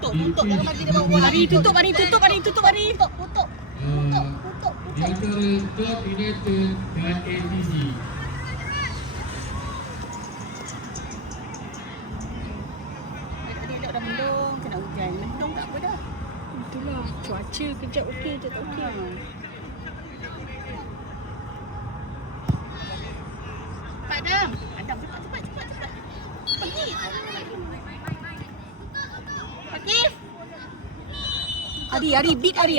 Tutup jangan bagi dia bawa bola. Hari tutup. Di antara Club United dan ATG. Tadi ada orang mendung, kena hujan. Mendung tak apa dah. Itulah cuaca kejap okey, kejap tak okey. Cepat Adam. Cepat. Pergi. Akif. Hari beat hari.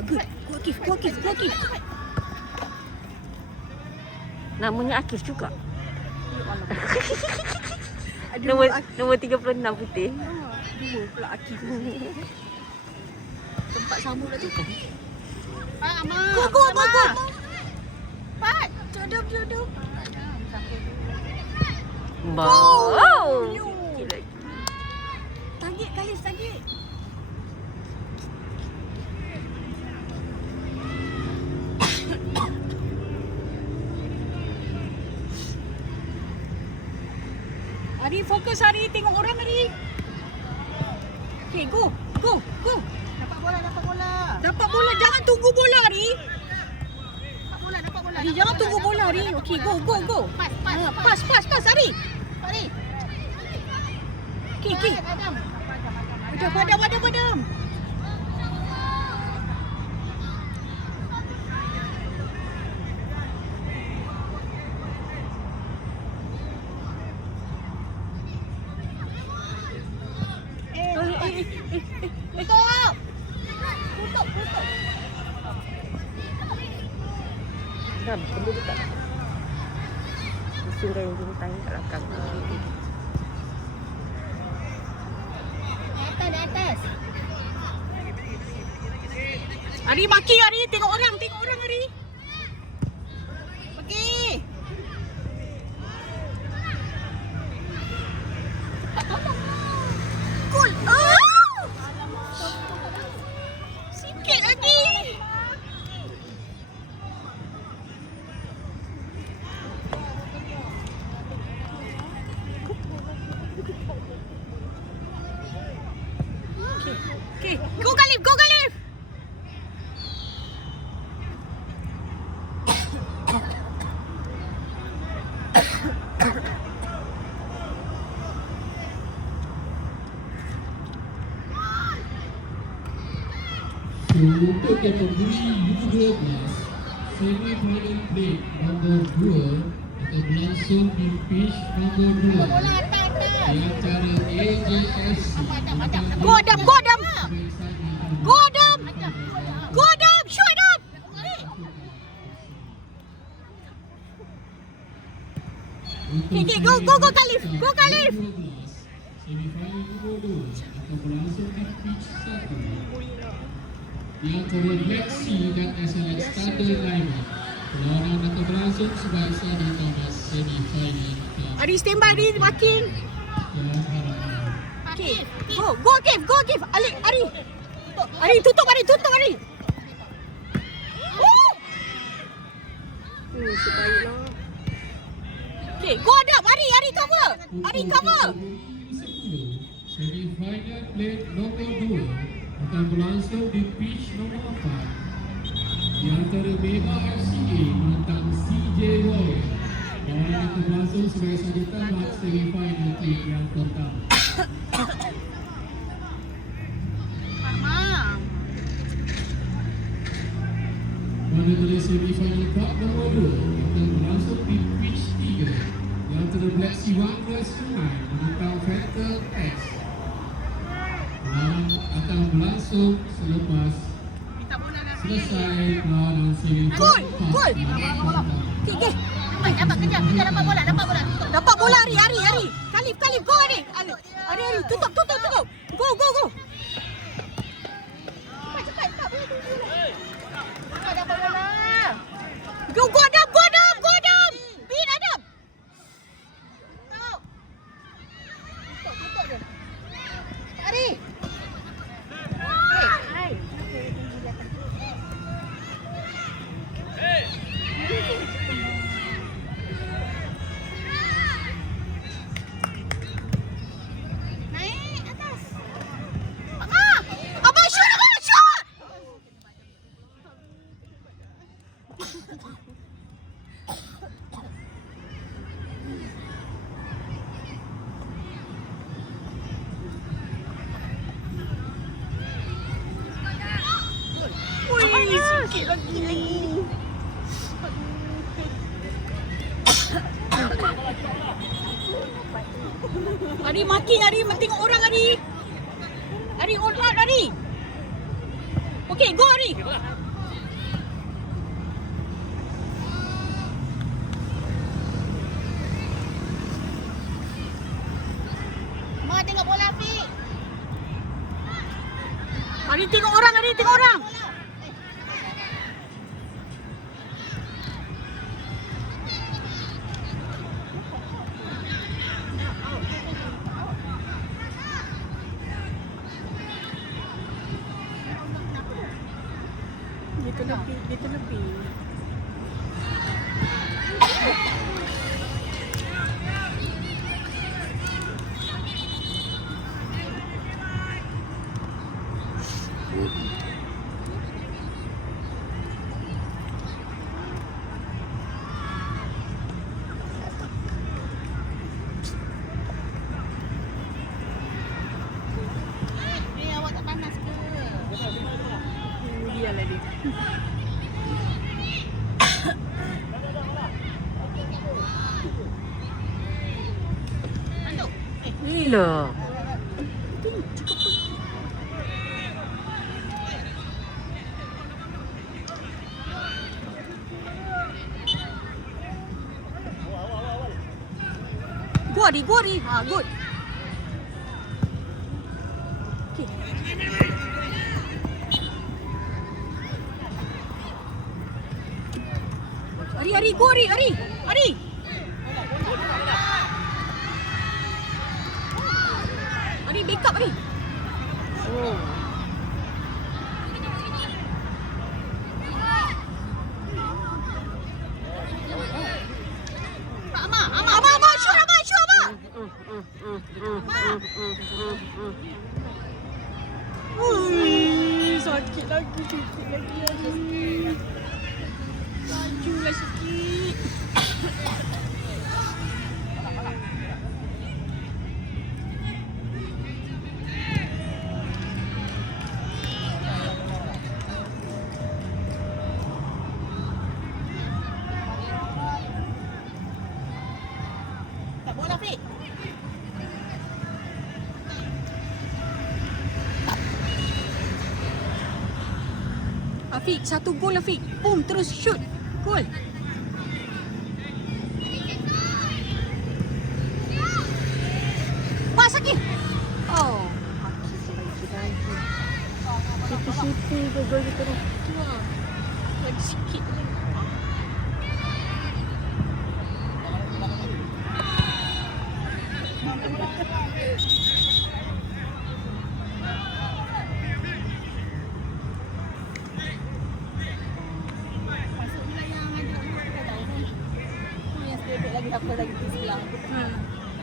Good. Go Akif. Namanya Akif juga. Ada Nombor 36 putih. dua pula Akif. Tempat sama dah tu. Go. Cepat. Jodoh. Wow. Yo. Sikit lagi. Target. Hari fokus hari, tengok orang hari. Okay, go. Dapat bola, jangan tunggu bola hari. Dapat bola. Hari jangan tunggu bola hari. Okay, go. Pas hari. Okay. Padam. Tutup. Dah, benda tu tak. Mesin dah yang bintang kat belakang. Atas. Hari maki hari, tengok orang hari. Pergi. Cool. Sikit lagi. Okay. Go Khalif. Untuk kategori U12, semi-final play nombor 2 akan berlangsung di pitch nombor 2 di antara AJFC. Go Adam. Shoot Adam. Okay, go Khalif. Semi-final nombor 2 akan berlangsung di pitch 1 di antara Black Sea dan SLX Thunder Diamond. Perlawanan akan berlangsung sebagai satu Thomas semi-final. Hari standby hari makin. Okay. Go Akif. Hari tutup hari. Sebaiklah. Okay, go Adam. Hari cover. Semi-final play nombor 2 akan berlangsung di pitch nombor 4 di antara Mega FCA menentang CJ Warrior. Perlawanan akan berlangsung sebagai satu tamat semi-final play yang pertama. Manakala semi-final cup nombor 2 akan berlangsung di pitch 3 di antara Black Sea Wanderers Sungai menentang Phantom X. Perlawanan akan berlangsung selepas selesai perlawanan semi-final. Gol. Okay. Dapat kejap. Kita dapat bola. Dapat bola hari. Khalif go hari. Tutup. Go. Cepat. Dapat bola. Go Adam. Beat Adam. Tutup dia. Hari. lagi. Ari maki, Ari tengok orang Ari. Ari all out Ari. Okey, go Ari. Ma tengok bola Afiq. Ari tengok orang, Ari tengok orang. Gitu lebih. Awak tak panas ke? Dialah dia. Gila. Go Ari, go Ari. Ha, good. Okay. Ari, go Ari, Ari. Ari, backup Ari. Oh. Ama, shoot Ama. Sakit lagi. Lajulah sikit. Tak bola Afiq. Afiq, satu gol Afiq. Boom, terus shoot. Gol. Pas lagi. Oh. Situ-situ gol kita tu. Lagi sikit. Lagi apa lagi di sebelah.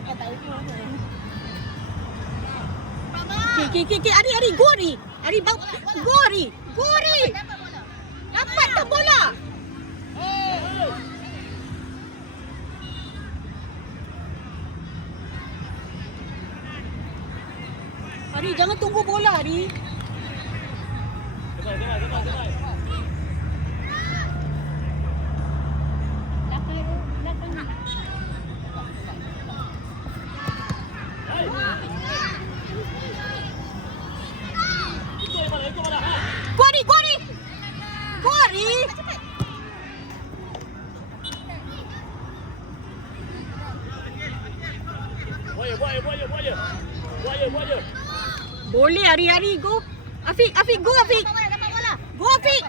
Tak tahu ke mana. Okay. Ari, go Ari. Ari, go Ari. Go Ari. Dapat tak bola? Ari, jangan tunggu bola Ari. Go Ari. Boleh Ari, go. Afiq, go Afiq. Go Afiq.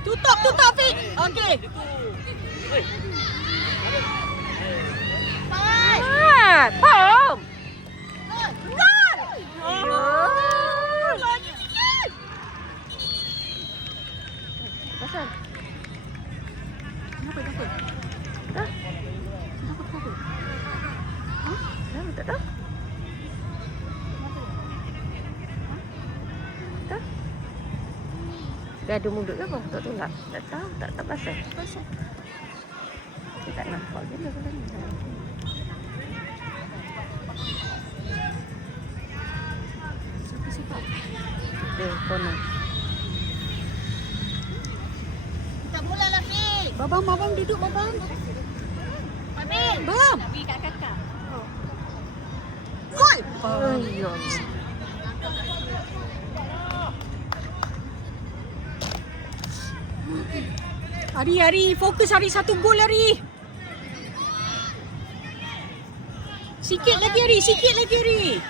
Tutup Afiq. Okey. Bom. Gol. Lagi sikit. Pasal. Kenapa? Dah. Kenapa? Dah tak dah. Dah. Gaduh mulut ke apa? Tak tolak. Tak tahu, tak pasal. Dia tak nampak je lah kalau ni. Siapa? Dia corner. Babang duduk babang. Amin. Bam. Bagi kat kakak. Gol. Ya. Hari, fokus hari, 1 gol hari. Sikit lagi hari.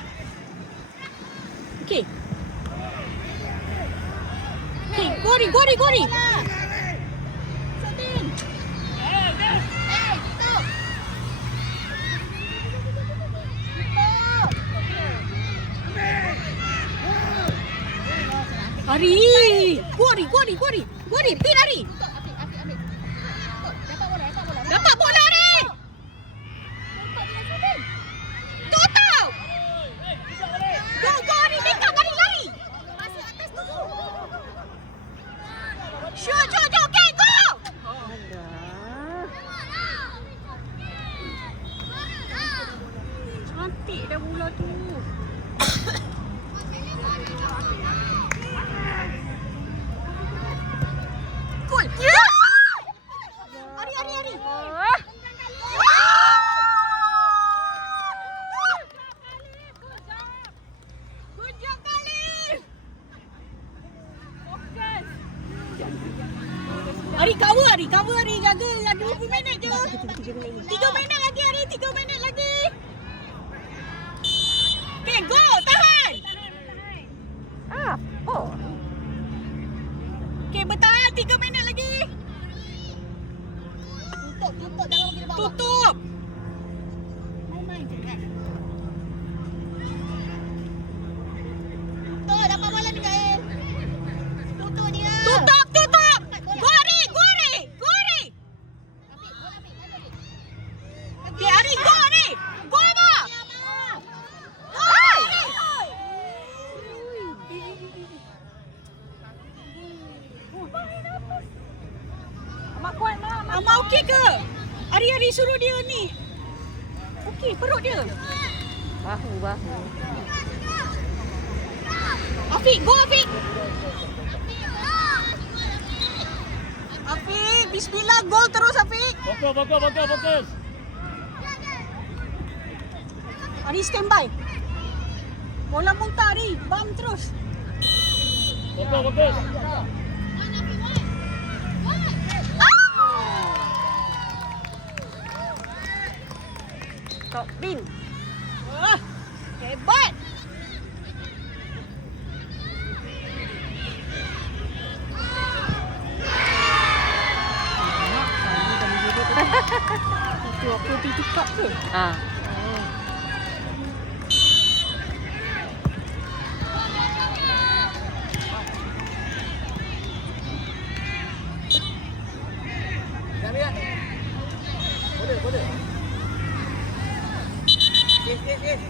Okey. Okey, gori. Shooting. Stop. Hari. Gori, pin hari. Dapat bola hari. Tutup. Go hari, backup hari lari. Shoot, okey, go. Cantik dah bola tu. Gol. Hari. Good job, Khalif. Fokus. Hari cover hari. Jaga lagi 20 minit je. 3 minit lagi hari, 3 minit lagi. Okay, go, tahan. Okay, bertahan 3 minit lagi. Tutup jangan bagi dia bawa. Tutup. Main je kan. Tuh dapat bola ni Gael. Tutup dia. Tutup. Gori. Okay, hari, go hari. Go apa? Amak okey ke? Hari suruh dia ni. Okey, perut dia. Bahu. Afiq, go Afiq. Afiq, bismillah, gol terus Afiq. Fokus. Ari standby. Bola muntah Ari, bam terus. Fokus. Kau bin. Hebat. Itu apa TikTok ke? Boleh. Yes.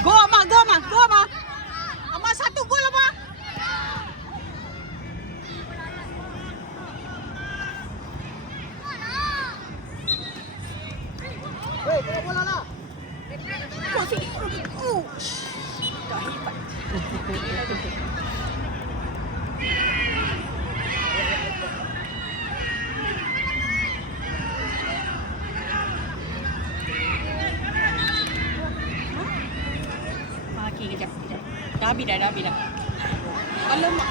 Go Amak. Amak 1 gol Amak. Weh, kena bola lah. Go Afiq. Dah hebat. Okey, kejap. Dah habis dah. Alamak.